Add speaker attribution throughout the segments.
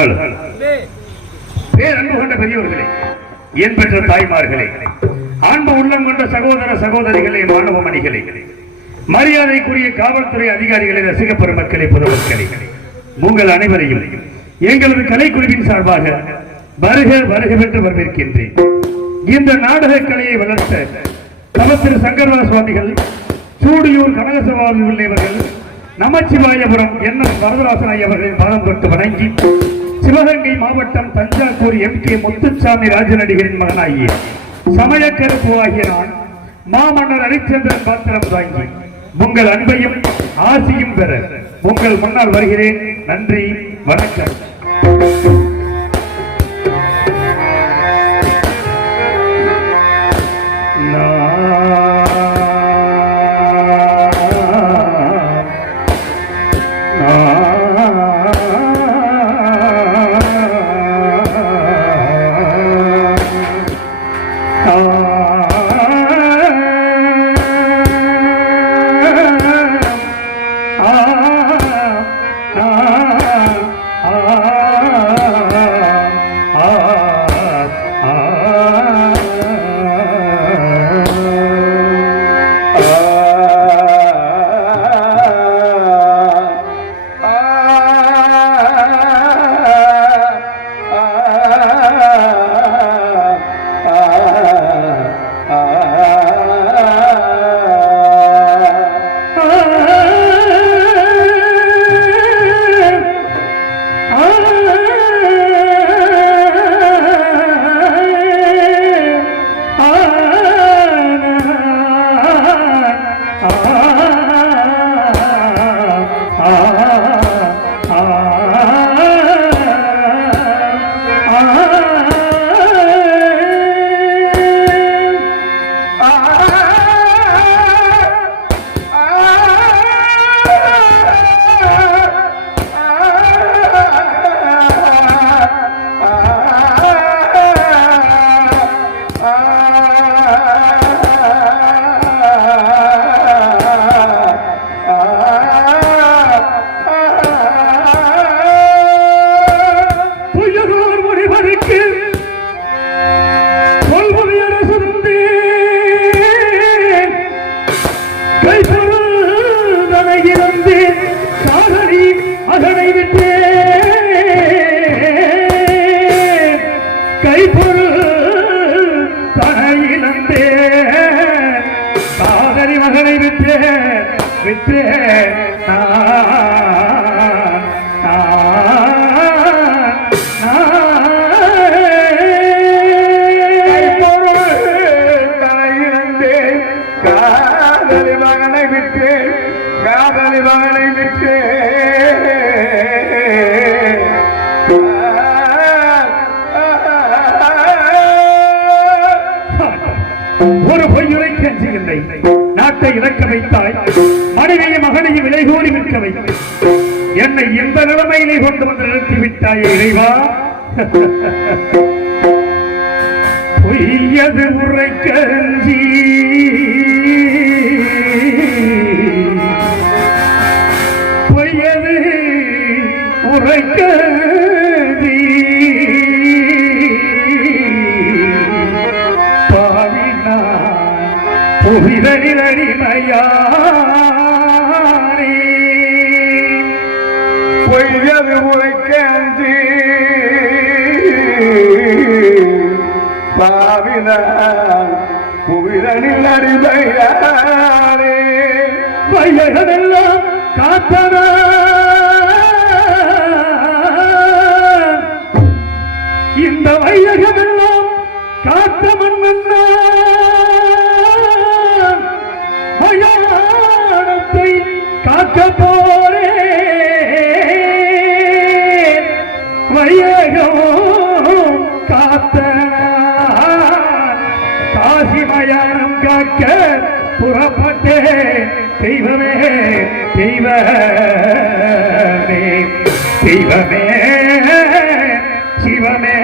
Speaker 1: Hello பேரன்பு கொண்ட பெரியவர்களே என் பெற்ற தாய்மார்களே அன்பு உள்ளம் கொண்ட சகோதர சகோதரிகளே மாணவமணிகளே மரியாதைக்குரிய காவல்துறை அதிகாரிகளை ரசிக பெருமக்களே பொதுமக்களே உங்கள் அனைவரையும் எங்களது கலைக்குழுவின் சார்பாக வருக வருக என்று வரவேற்கின்றேன். இந்த நாடக கலையை வளர்த்த தவ திரு சங்கரதாஸ் சுவாமிகள் சூடியூர் கனகசபாவில் உள்ளவர்கள் நமச்சிவாயபுரம் என் எஸ் வரதராசன் ஐயவர்களின் பாதம் தொட்டு வணங்கி சிவகங்கை மாவட்டம் தஞ்சாவூர் எம் கே முத்துசாமி ராஜநடிகரின் மகனாகிய சமயக்கருப்பு ஆகிய நான் மாமன்னர் ஹரிச்சந்திரன் பாத்திரம் தாங்கி உங்கள் அன்பையும் ஆசியும் பெற உங்கள் முன்னால் வருகிறேன். நன்றி வணக்கம். கொண்டு வந்து நிறுத்தி விட்டாய் இறைவா? பொய்யது உரை கஞ்சி. பொய்யது உரை வையகமெல்லாம் காத்தன. இந்த வையகமெல்லாம் காத்த மன்னன்னா. மயானத்தை காக்க போரே வையகம் காத்த. காசி மயானம் காக்க
Speaker 2: புறப்பட்டேன். தெய்வமே தெய்வமே தெய்வமே
Speaker 1: சிவமே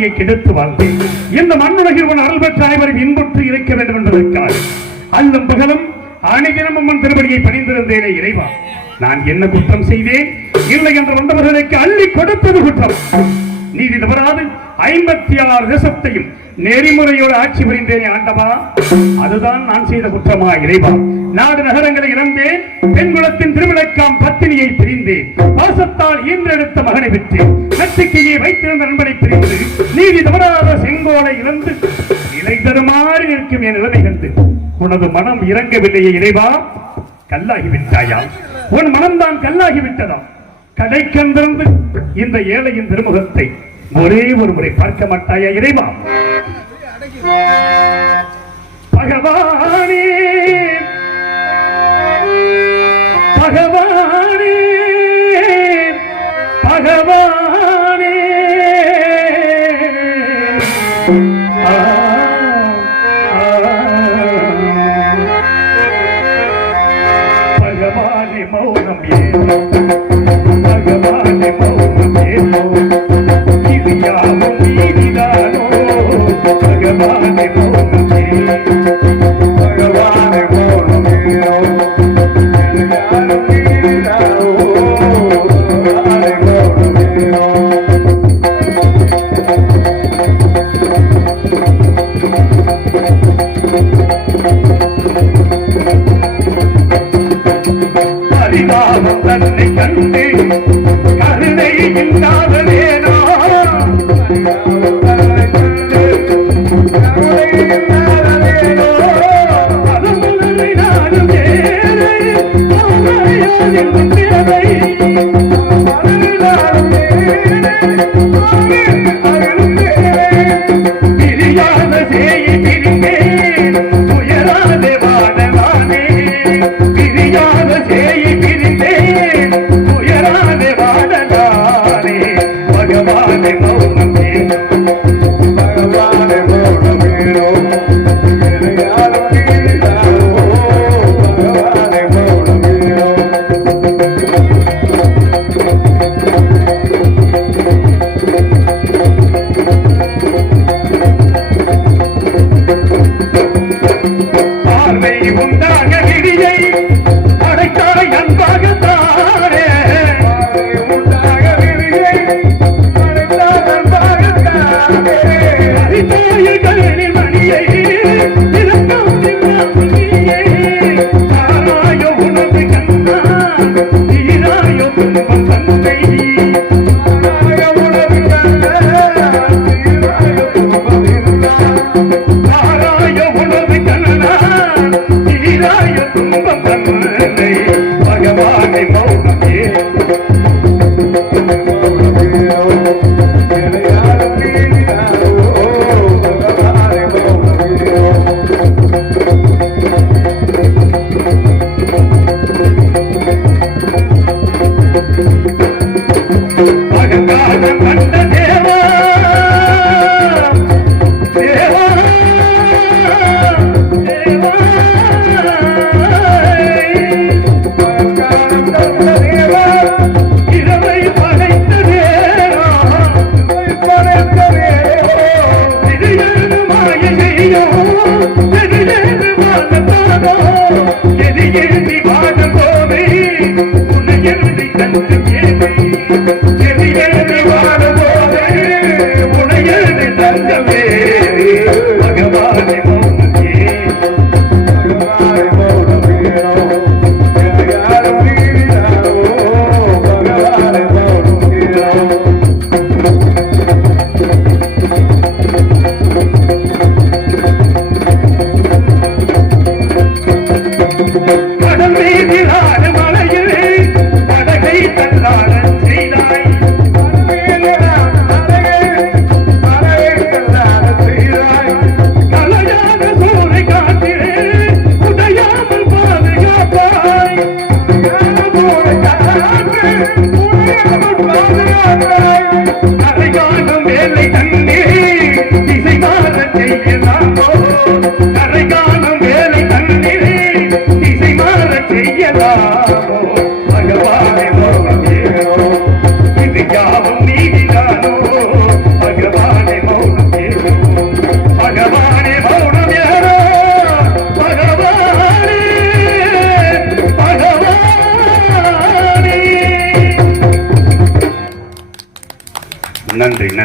Speaker 1: யார் கெடுத்து வந்து இந்த மண்ணுலகில் உன் அருள் பெற்ற அனைவரும் இன்புற்று இருக்க வேண்டும் என்பதற்காக அல்லும் பகலும் அணிதினம் அம்மன் திருப்படியை பணிந்திருந்தேனே இறைவா. நான் என்ன குற்றம் செய்தேன்? இல்லை என்று வந்தவர்களுக்கு அள்ளி கொடுப்பது குற்றம். நீதி தவறாது. ஐம்பத்தி ஆறு தேசத்தையும் நெறிமுறையோடு ஆட்சி புரிந்தேன் ஆண்டவா. அதுதான் நான் செய்த குற்றமா இறைவா. நாடு நகரங்களை இழந்தேன் பெண்குலத்தின் திருவிளக்காம் பத்தினியை பிரிந்தேன். பாசத்தால் ஈன்றெடுத்த மகனை பெற்றேன். நட்டுக்கையை வைத்திருந்த நண்பனை பிரிந்து நீதி தவறாத செங்கோலை இழந்து நிலை தருமாறி நிற்கும் என் நிலைமை கண்டு உனது மனம் இறங்கவில்லையே இறைவா. கல்லாகி விட்டாயா உன் மனம்தான் கல்லாகி விட்டதா கடை கண்டிருந்து இந்த ஏழையின் திருமுகத்தை ஒரே ஒரு முறை பார்க்க மாட்டாயா இறைவா? பகவானே!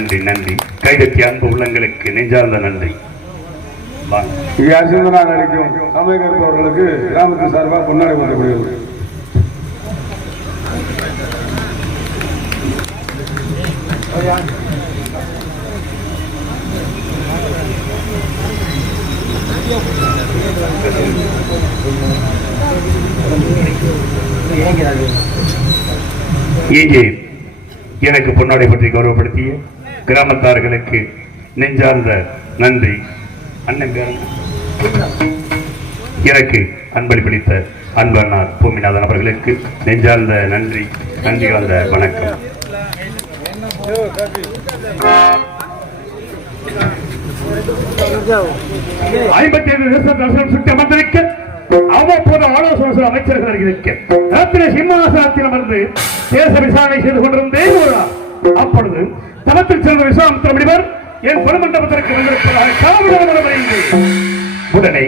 Speaker 1: நன்றி நன்றி. கைதட்டி அன்பு உள்ளங்களுக்கு நெஞ்சார்ந்த நன்றி.
Speaker 2: யாசிந்தனா நடிக்கும் அவர்களுக்கு கிராமத்தின் சார்பாக கொடுக்கப்படுகிறது
Speaker 1: இங்கே எனக்கு பொன்னாடை பற்றி கௌரவப்படுத்திய. கிராமத்தார்களுக்கு நெஞ்சார்ந்த நன்றி. அண்ணன் எனக்கு என்ன? எனக்கு அன்பளிப்பளித்த அன்பண்ணார் பூமிநாதன் அவர்களுக்கு நெஞ்சார்ந்த நன்றி நன்றி கலந்த வணக்கம். ஐம்பத்தி ஏழு தேசம் தரிசனம் சுட்டி அமர்ந்திருக்க அவ்வப்போது ஆலோசனை அமைச்சர்கள் இருக்க ரத்தின சிம்மாசனத்தில் அமர்ந்து தேச விசாரணை செய்து கொண்டிருந்தே அப்பொழுது தளத்தில் சென்ற விஸ்வாமித்திர முனிவர் என் பெருமண்டபத்திற்கு வந்திருப்பதாக உடனே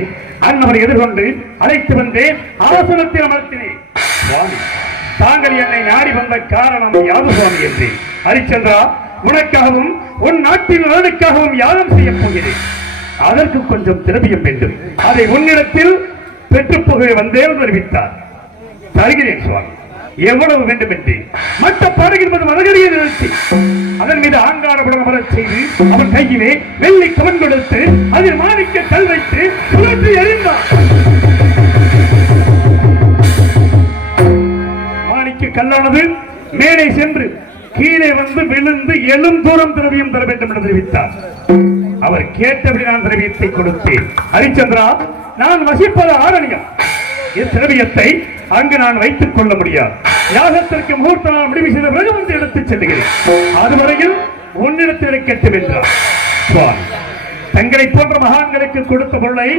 Speaker 1: அன்னவரை எதிர்கொண்டு அழைத்து வந்தேன் ஆசனத்தில் அமர்த்தினேன். சுவாமி தாங்கள் என்னை நாடி வந்த காரணம் யாது சுவாமி என்று. ஹரிச்சந்திரா உனக்காகவும் உன் நாட்டின் நலனுக்காகவும் யாகம் செய்ய போகிறேன். அதற்கு கொஞ்சம் திரவியம் வேண்டும். அதை உன்னிடத்தில் பெற்றுப் போக வந்தேன் தெரிவித்தார் அறிவித்தார். தருகிறேன் சுவாமி. எவ்வளவு வேண்டும் என்று மற்ற பருகின்பது மதகரிய நிறுத்தி அதன் மீது ஆங்காரப்படம் அமரச் செய்து அவன் கையிலே வெள்ளி கவன் கொடுத்து அதில் மாணிக்க கல் வைத்து சுழற்றி எறிந்தான். மாணிக்க கல்லானது மேலே சென்று கீழே வந்து விழுந்து எழும் தூரம் திரவியம் தர வேண்டும் என்று தெரிவித்தார். அவர் கேட்டபடி நான் திரவியத்தை கொடுத்தேன். ஹரிச்சந்திரா நான் வசிப்பது ஆரணியம். திரவியத்தை அங்கு நான் வைத்துக் கொள்ள முடியாது. யாகத்திற்கு முகூர்த்த நான் முடிவு செய்த பிறகு வந்து எடுத்துச் செல்லுகிறேன். அதுவரையில் உன்னிடத்தில் இருக்கட்டும் என்றார் தங்களை போன்ற மகான்களுக்கு கொடுத்த பொருளை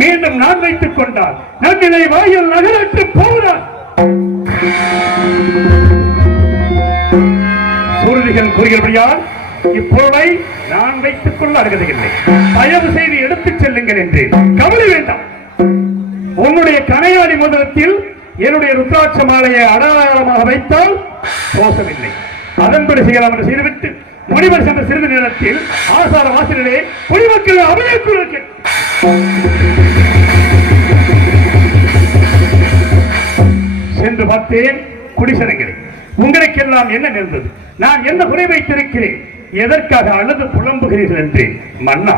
Speaker 1: மீண்டும் நான் வைத்துக் கொண்டார் நன்னிலை வாயில் நகரற்று போகிறார் சூரியன் கூறுகிறபடியால் இப்பொருளை நான் வைத்துக் கொள்ள அருகதையில்லை. தயவு செய்து எடுத்துச் செல்லுங்கள் என்று கவலை வேண்டாம். உன்னுடைய கனையாடி மோதிரத்தில் என்னுடைய ருத்ராட்ச மாலையை அடையாளமாக வைத்தால் தோஷமில்லை. அதன்படி செய்யலாம் என்று செய்துவிட்டு முனிவர் சென்ற சிறிது நேரத்தில் ஆசார வாசலிலே குடிமக்கள் அவையக்குள் சென்று பார்த்தேன் குடிசனங்களை உங்களுக்கெல்லாம் என்ன நேர்ந்தது? நான் என்ன குறை வைத்திருக்கிறேன்? எதற்காக அழுது புலம்புகிறீர்கள் என்று மன்னா.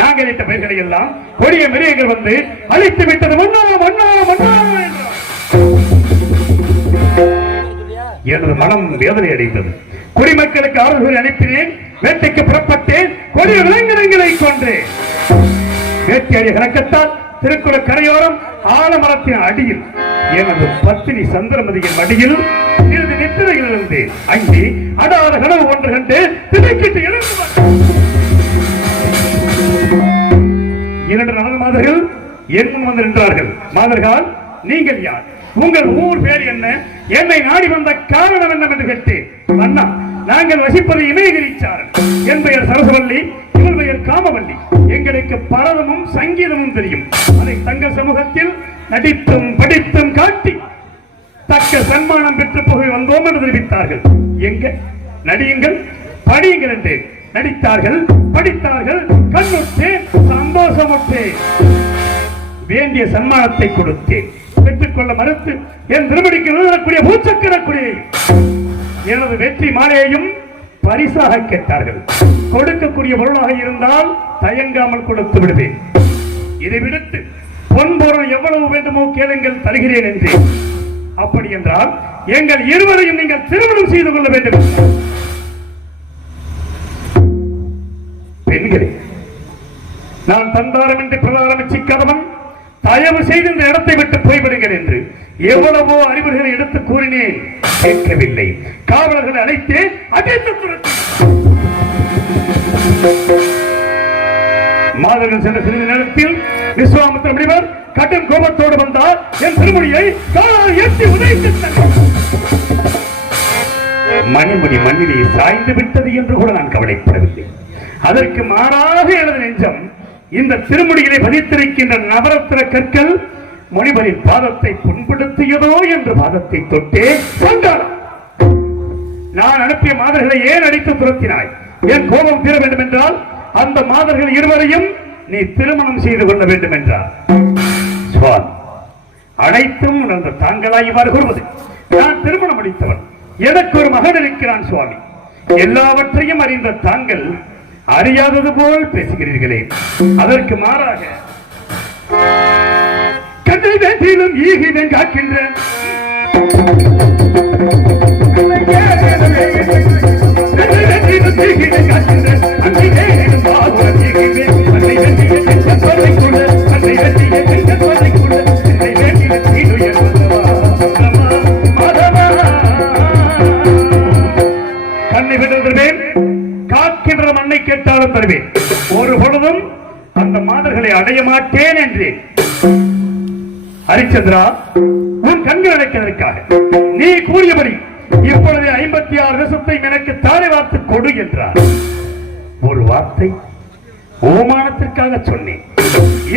Speaker 1: நாங்கள் இட்ட பெயர்களை எல்லாம் கொடிய மிருகங்கள் வந்து அழித்து விட்டது. எனது மனம் வேதனை அடைந்தது. குடிமக்களுக்கு ஆறுதல் அனுப்பினேன் வேட்டைக்கு புறப்பட்டேன். கொடிய விலங்கினங்களை கொன்றேன். வேட்டையாடிய கணக்கத்தால் திருக்குற கரையோரம் ஆலமரத்தின் அடியில் எனது பத்தினி சந்திரமதியின் மடியில் சிறிது நித்திரையில் இருந்தேன். அங்கே அடாத கனவு ஒன்று கண்டு திடுக்கிட்டு எழுந்து இரண்டு நடன மாதர்கள் என் முன் வந்து நின்றார்கள். மாதர்கள் நீங்கள் யார்? உங்கள் ஊர் பேர் என்ன? என்னை நாடி வந்த காரணம் என்ன என்று கேட்டேன். அண்ணா நாங்கள் வசிப்பது இமயகிரிச்சாரன் என் பெயர் சரசவல்லி இவள் பெயர் காமவல்லி எங்களுக்கு பரதமும் சங்கீதமும் தெரியும். அதை தங்கள் சமூகத்தில் நடித்தும் படித்தும் காட்டி தக்க சன்மானம் பெற்று போக வந்தோம் என்று தெரிவித்தார்கள். எங்க? நடியுங்கள் படியுங்கள் என்று நடித்தார்கள் படித்தார்கள் கண்ணுற்றேன் சந்தோஷமுற்றேன். வேண்டிய சன்மானத்தை கொடுத்தேன். பெற்றுக்கொள்ள மறுத்து என் திருமணிக்கு எழுதக்கூடிய பூச்சக்கரக்குடி எனது வெற்றி மாலையையும் பரிசாக கேட்டார்கள். கொடுக்கக்கூடிய பொருளாக இருந்தால் தயங்காமல் கொடுத்து விடுவேன். இதை விடுத்து பொன் பொருள் எவ்வளவு வேண்டுமோ கேளுங்கள் தருகிறேன் என்றேன். அப்படி என்றால் எங்கள் இருவரையும் நீங்கள் திருமணம் செய்து கொள்ள வேண்டும். என்றார். நான் தந்தாரம் என்று பிரதாரம் சிக்கதவன் தயவு செய்து இந்த இடத்தை விட்டு போய்விடுங்கள் என்று எவ்வளவோ அறிவுகளை எடுத்து கூறினேன். கேட்கவில்லை காவலர்களை அழைத்து அடைத்து மாதர்கள் சென்ற சிறிது நேரத்தில் விஸ்வாமித்திர முனிவர் கடும் கோபத்தோடு வந்தார். என் திருமொழியை காலால் எட்டி உதைத்து மணிமுடி மண்ணிலே சாய்ந்து விட்டது என்று கூட நான் கவலைப்படவில்லை. அதற்கு மாறாக எனது நெஞ்சம் இந்த திருமுடிகளை பதித்திருக்கின்ற நவரத்ன கற்கள் மொழிபரின் பாதத்தை புண்படுத்தியதோ என்று பாதத்தை தொட்டே கொண்டார். நான் அனுப்பிய மாதர்களை ஏன் அடித்து துரத்தினாய்? ஏன் கோபம் தீர வேண்டும் என்றால் அந்த மாதர்கள் இருவரையும் நீ திருமணம் செய்து கொள்ள வேண்டும் என்றார் சுவாமி அனைத்தும் உணர்ந்த தாங்களாய் இவ்வாறு கூறுவது. நான் திருமணம் அளித்தவன். எனக்கு ஒரு மகன் இருக்கிறான் சுவாமி. எல்லாவற்றையும் அறிந்த தாங்கள் அறியாதது போல் பேசுகிறீர்களே அதற்கு மாறாக கண்ணை வேண்டியிலும் ஈகிதன் காக்கின்ற கண்ணை வேண்டியிலும் ஈகிதன் காக்கின்ற அன்னை வேண்டியிலும் பாகுரம் ஈகின்றேன். அன்னை வேட்டியில் காக்கின்ற மண்ணை கேட்டாலும் தருவேன். ஒரு பொழுதும் அந்த மாதர்களை அடைய மாட்டேன் என்றேன் ஹரிச்சந்திரா உன் கண்கள் அடைக்கிறதற்காக நீ கூறியபடி இப்பொழுது ஐம்பத்தி ஆறு வருஷத்தை எனக்கு தாரை வார்த்து கொடு என்றார். ஒரு வார்த்தை ஓமானத்திற்காக சொன்னேன்.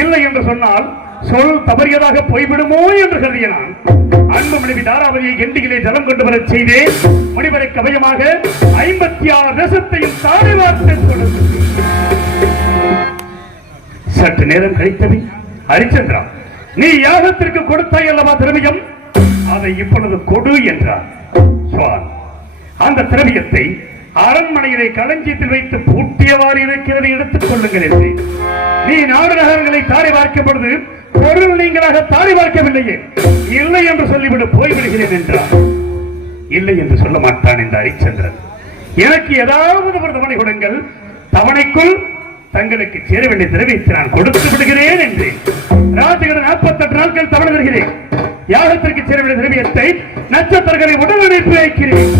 Speaker 1: இல்லை என்று சொன்னால் சொல் தவறியதாக போய்விடுமோ என்று கருதிய நான் அன்பு மனைவி தாராவதியை எண்டியிலே ஜலம் கொண்டு வரச் செய்தேன். முனிவரை கவயமாக ஐம்பத்தி ஆறு தேசத்தையும் தாரை வார்த்தை சற்று நேரம் கழித்தவி ஹரிச்சந்திரா நீ யாகத்திற்கு கொடுத்தாய் அல்லவா திரவியம்? அதை இப்பொழுது கொடு என்றார். சுவான் அந்த திரவியத்தை அரண்மனையிலே களஞ்சியத்தில் வைத்து பூட்டியவாறு இருக்கிறது எடுத்துக் கொள்ளுங்கள் என்று. நீ நாடு நகரங்களை தாரை பார்க்கப்படுது பொருள் நீங்களாக தாரி பார்க்கவில்லையே இல்லை என்று சொல்லிவிட்டு போய்விடுகிறேன் என்றார். இல்லை என்று சொல்ல மாட்டான் இந்த ஹரிச்சந்திரன். எனக்கு ஏதாவது ஒரு தவணை கொடுங்கள். தவணைக்குள் தங்களுக்கு சேர வேண்டிய திரவியத்தை நான் கொடுத்து விடுகிறேன் என்று ராஜகடன் நாற்பத்தெட்டு நாட்கள் தவணை தருகிறேன். யாகத்திற்கு சேர வேண்டிய திரவியத்தை நட்சத்திரங்களை உடல் அனுப்பி வைக்கிறேன்.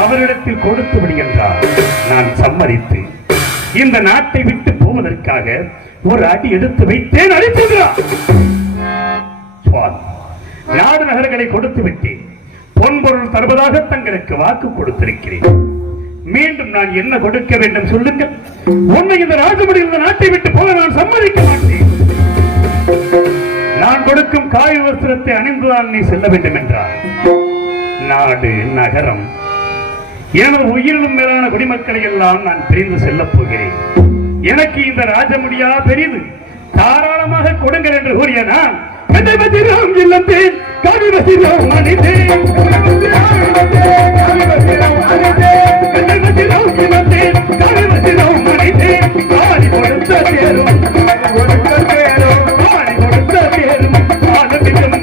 Speaker 1: அவரிடத்தில் கொடுத்து விடுகின்றார் நான் சம்மதித்து இந்த நாட்டை விட்டு போவதற்காக ஒரு அடி எடுத்து வைத்தேன் அடிச்சந்திரா நாடு நகரங்களை கொடுத்து விட்டேன். பொன்பொருள் தருவதாக தங்களுக்கு வாக்கு கொடுத்திருக்கிறேன். மீண்டும் நான் என்ன கொடுக்க வேண்டும் சொல்லுங்கள். உன்னை இந்த ராஜபடி இந்த நாட்டை விட்டு போக நான் சம்மதிக்க மாட்டேன். நான் கொடுக்கும் காய் வஸ்திரத்தை அணிந்துதான் நீ செல்ல வேண்டும் என்றார் நாடு நகரம் எனது உயிரிலும் மேலான குடிமக்களை எல்லாம் நான் பிரிந்து செல்லப் போகிறேன். எனக்கு இந்த ராஜமுடியா பெரிது தாராளமாக கொடுங்கள் என்று கூறிய நான் கதை இல்லத்தே இல்லத்தேன் கவி வசிரம் அணிந்தேன் கதை வசிரம் இல்லத்தேன் கவி வசிரம் அணிந்தேன் ஆடி கொடுத்த தேரும் ஆடி கொடுத்த தேரும் ஆனந்திக்கும்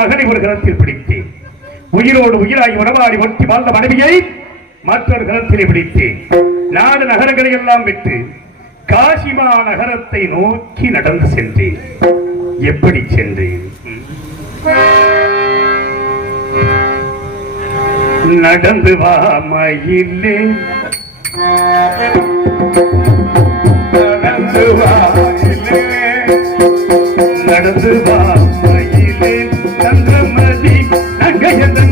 Speaker 1: மகனை ஒரு கரத்தில் பிடித்தேன் உயிரோடு உயிராகி உறவாடி ஒட்டி வாழ்ந்த மனைவியை மற்றொரு கரத்திலே பிடித்தேன் நாடு நகரங்களை எல்லாம் விட்டு காசிமா நகரத்தை நோக்கி நடந்து சென்றேன். எப்படி சென்றேன்? நடந்து வா மயிலே. நடந்து வா மயிலே. நடந்து வா சந்திரமதி நங்கையந்தன்